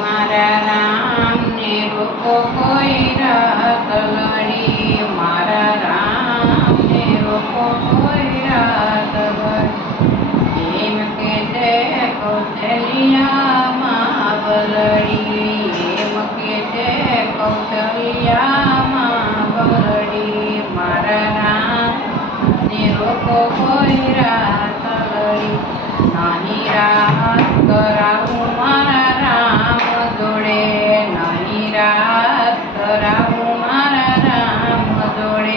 મારા રામને રોકો કોઈ રાત લડી, મારા રામને રોકો કોઈ રાત લડી, એમ કે છે કૌશલ્યામાં વલડી, એમ કે છે કૌશલ્યામાં વલડી, મારા રામને રોકો કોઈ રાત લડી, નાની રાત કરાવું મારા રામ જોડે, નાની રાત કરાવું મારા રામ જોડે,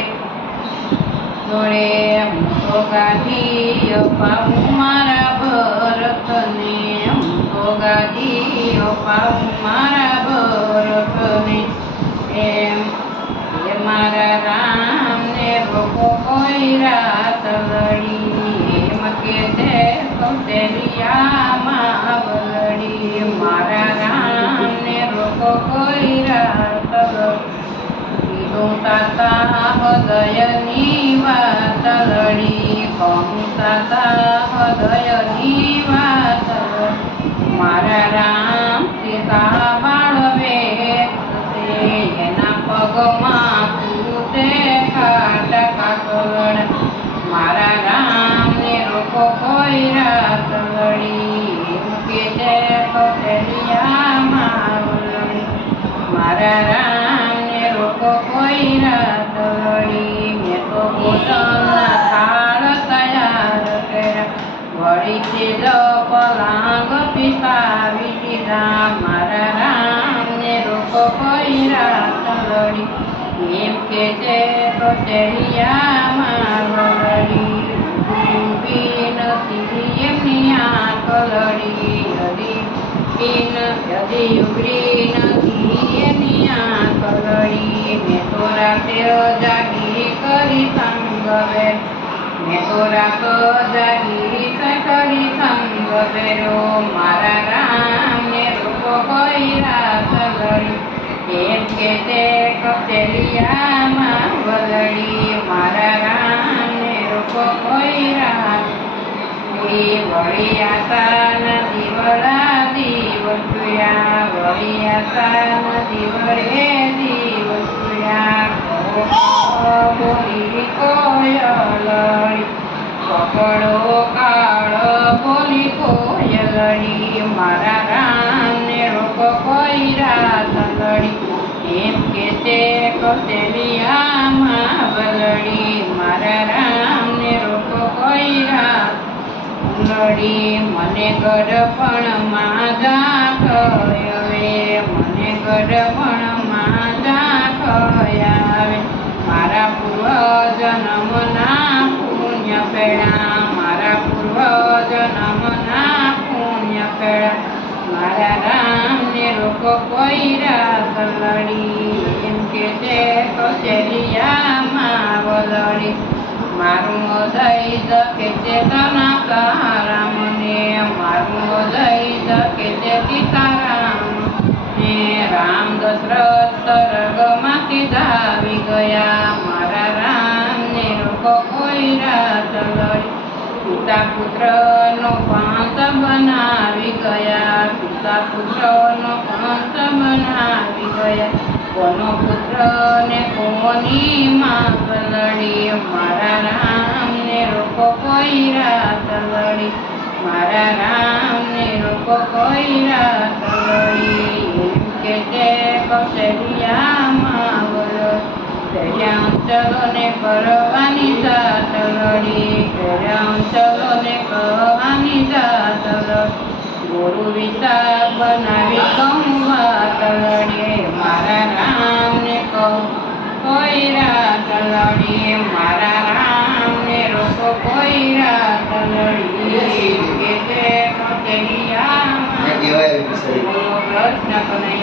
જોડે હું તો ગાદી અપાવું મારા ભરતને, હું તો ગાદી અપાવું મારા ભરતને, એમ એ મારા રામને રોકો કોઈ રાત લડી, એમ કે છે કૌશલ્યામાં વલડી, મારા રામને રોકો કોઈ રાત લડી, કીધું તાતા હૃદયની વાત લડી, કહું તાતા હૃદયની વાત લડી, મારા રામ સીતા બાળવે એના પગમાં તૂટે કાટા કાકડ, મારા રામને રોકો કોઈ રાત લડી, એમ કે છે કૌશલ્યામાં વલડી, મારા રામને રોકો કોઈ રાત લડી, મેં તો ભોજનના થાળ તૈયાર કર્યા, વળી તેજ પલાંગ પીસાવી દીધા, મારા રામને રોકો કોઈ રાત લડી, એમ કે છે કૌશલ્યામાં વલડી, ડૂબી નથી એમની આંખ લડી, હજી ઉગડી નથી એની આંખ લડી, મેં તો રાતે જાગી કરી સંગવે, મેં તો રાત જાગી કરી સંગ બેરો, મારા રામને રોકો કોઈ રાત લડી, એમ કે છે કૌશલ્યામાં વલડી, મારા રામને રોકો કોઈ રાત લડી, વળી આશાના દીવડા દિવસ જોયા, વળી આશાના દીવડે દિવસ જોયા, બોલી કોયલડી, પકડો કાળ બોલી કોયલડી, મારા રામને રોકો કોઈ રાત લડી, એમ કે છે કૌશલ્યામાં વલડી, મારા રામને રોકો કોઈ રાત લડી, મને ગઢપણમાં દાખવે, મને ગઢપણમાં દાખવે, મારા પૂર્વજન્મના પુણ્ય પેડા, મારા પૂર્વજન્મના પુણ્ય પેડા, મારા રામને રોકો કોઈ રાત લડી, એમ કે છે કૌશલ્યામાં વલડી, મારું હૃદય જકે છે કનકરામને, મારું હૃદય જકે છે સીતારામ ને, રામ દશરથ સ્વર્ગમાંથી ધાવી ગયા, મારા રામને રોકો કોઈ રાત લડી, પિતા પુત્રનો પંથ બનાવી ગયા, પિતા પુત્રનો પંથ બનાવી ગયા, કોનો પુત્ર ને કોની માં લડી, મારા રામને રોકો કોઈ રાત લડી, મારા રામને રોકો કોઈ રાત લડી, એમ કે છે કૌશલ્યામાં વલડી, અંચલોને કરવાની જાત લડી, અંચલોને કરવાની જાત લડી, ગુરુ વિશાખ બનાવી કહું વાત લડી, મારા રામને કહું કોઈ રાત લડી, મારા રામને રોકો કોઈ રાત લડી, કે છે કૌશલ્યામાં કૃષ્ણ કનૈયા